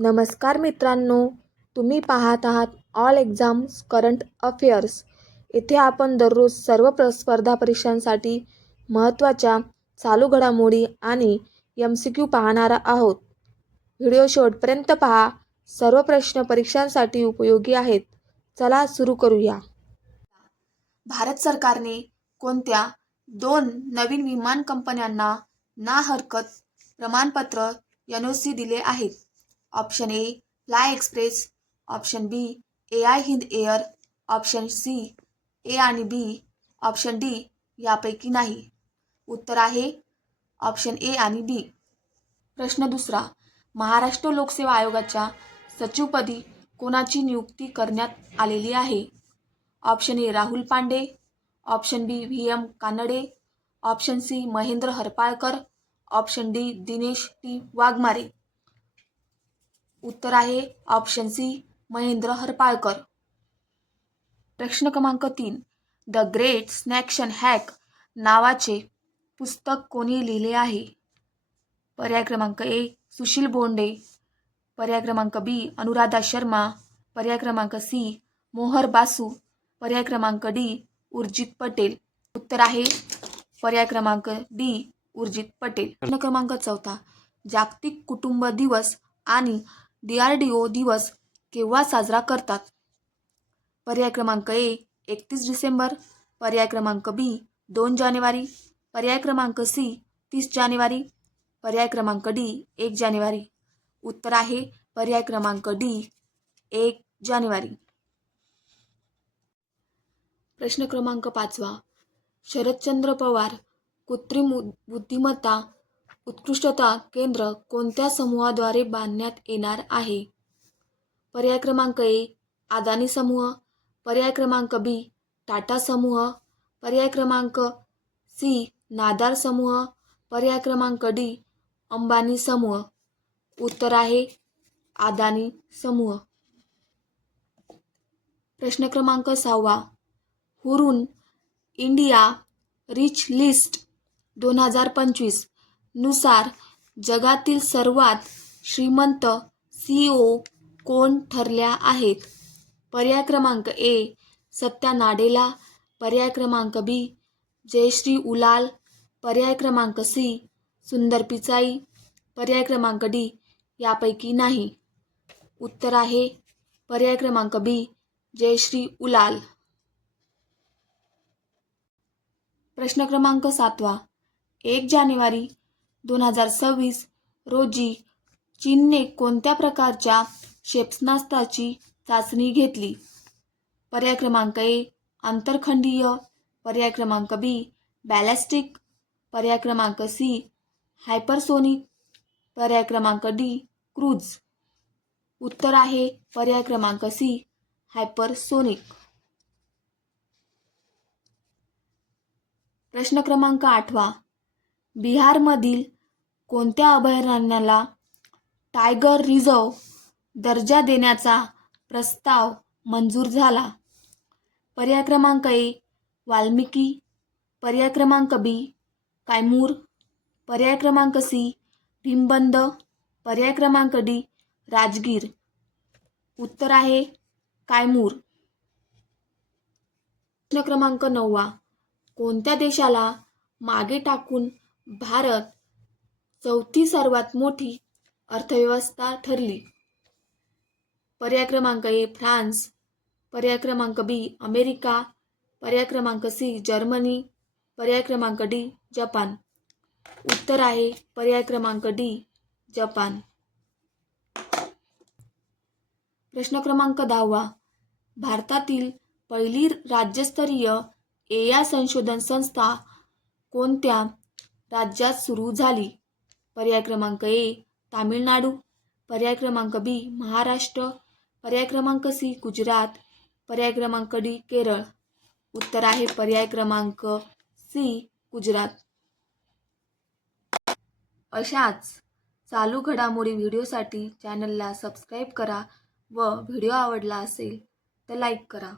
नमस्कार मित्रांनो, तुम्ही पाहत आहात ऑल एक्झाम्स करंट अफेअर्स. येथे आपण दररोज सर्व स्पर्धा परीक्षांसाठी महत्त्वाच्या चालू घडामोडी आणि MCQ पाहणार आहोत. व्हिडिओ शेवटपर्यंत पहा. सर्व प्रश्न परीक्षांसाठी उपयोगी आहेत. चला सुरू करूया. भारत सरकारने कोणत्या 2 नवीन विमान कंपन्यांना ना हरकत प्रमाणपत्र NOC दिले आहेत? Option A Fly Express, option B AI Hind Air, option C A आणि बी, ऑप्शन डी यापैकी नाही. उत्तर आहे ऑप्शन ए आणि बी. प्रश्न दुसरा. महाराष्ट्र लोकसेवा आयोगाच्या सचिवपदी कोणाची नियुक्ती करण्यात आलेली आहे? Option A Rahul Pande, option B VM Kanade, option C Mahendra Harpalkar, option D Dinesh T Waghmare. उत्तर आहे ऑप्शन सी महेंद्र हरपाळकर. प्रश्न क्रमांक 3. द ग्रेट स्नॅक्शन हॅक नावाचे पुस्तक कोणी लिहिले आहे? पर्याय क्रमांक ए सुशील बोंडे, पर्याय क्रमांक बी अनुराधा शर्मा, पर्याय क्रमांक सी मोहर बासू, पर्याय क्रमांक डी उर्जित पटेल. उत्तर आहे पर्याय क्रमांक डी उर्जित पटेल. प्रश्न क्रमांक 4. जागतिक कुटुंब दिवस आणि DRDO दिवस केव्हा साजरा करतात? पर्याय क्रमांक ए 31 डिसेंबर, पर्याय क्रमांक बी 2 जानेवारी, पर्याय क्रमांक सी 30 जानेवारी, पर्याय क्रमांक डी 1 जानेवारी. उत्तर आहे पर्याय क्रमांक डी 1 जानेवारी. प्रश्न क्रमांक 5. शरदचंद्र पवार कृत्रिम बुद्धिमत्ता उत्कृष्टता केंद्र कोणत्या समूहाद्वारे बांधण्यात येणार आहे? पर्याय क्रमांक ए अदानी समूह, पर्याय क्रमांक बी टाटा समूह, पर्याय क्रमांक सी नादार समूह, पर्याय क्रमांक डी अंबानी समूह. उत्तर आहे अदानी समूह. प्रश्न क्रमांक 6. हुरून इंडिया रिच लिस्ट 2025 नुसार जगातील सर्वात श्रीमंत CEO कोण ठरल्या आहेत? पर्याय क्रमांक ए सत्या नाडेला, पर्याय क्रमांक बी जयश्री उलाल, पर्याय क्रमांक सी सुंदर पिचाई, पर्याय क्रमांक डी यापैकी नाही. उत्तर आहे पर्याय क्रमांक बी जयश्री उलाल. प्रश्न क्रमांक 7. 1 जानेवारी 2026 रोजी चीनने कोणत्या प्रकारच्या क्षेपणास्त्राची चाचणी घेतली? पर्याय क्रमांक ए आंतरखंडीय, पर्याय क्रमांक बी बॅलिस्टिक, पर्याय क्रमांक सी हायपरसोनिक, पर्याय क्रमांक डी क्रूझ. उत्तर आहे पर्याय क्रमांक सी हायपरसोनिक. प्रश्न क्रमांक 8. बिहारमधील कोणत्या अभयारण्याला टायगर रिझर्व दर्जा देण्याचा प्रस्ताव मंजूर झाला? पर्याय क्रमांक ए वाल्मिकी, पर्याय क्रमांक बी कैमूर, पर्याय क्रमांक सी भीमबंध, पर्याय क्रमांक डी राजगीर. उत्तर आहे कैमूर. प्रश्न क्रमांक 9. कोणत्या देशाला मागे टाकून भारत 4थी सर्वात मोठी अर्थव्यवस्था ठरली? पर्याय क्रमांक ए फ्रान्स, पर्याय क्रमांक बी अमेरिका, पर्याय क्रमांक सी जर्मनी, पर्याय क्रमांक डी जपान. उत्तर आहे पर्याय क्रमांक डी जपान. प्रश्न क्रमांक 10. भारतातील पहिली राज्यस्तरीय AI संशोधन संस्था कोणत्या राज्यात सुरू झाली? पर्याय क्रमांक ए तामिळनाडू, पर्याय क्रमांक बी महाराष्ट्र, पर्याय क्रमांक सी गुजरात, पर्याय क्रमांक डी केरळ. उत्तर आहे पर्याय क्रमांक सी गुजरात. अशाच चालू घडामोडी व्हिडिओसाठी चॅनलला सबस्क्राईब करा व व्हिडिओ आवडला असेल तर लाईक करा.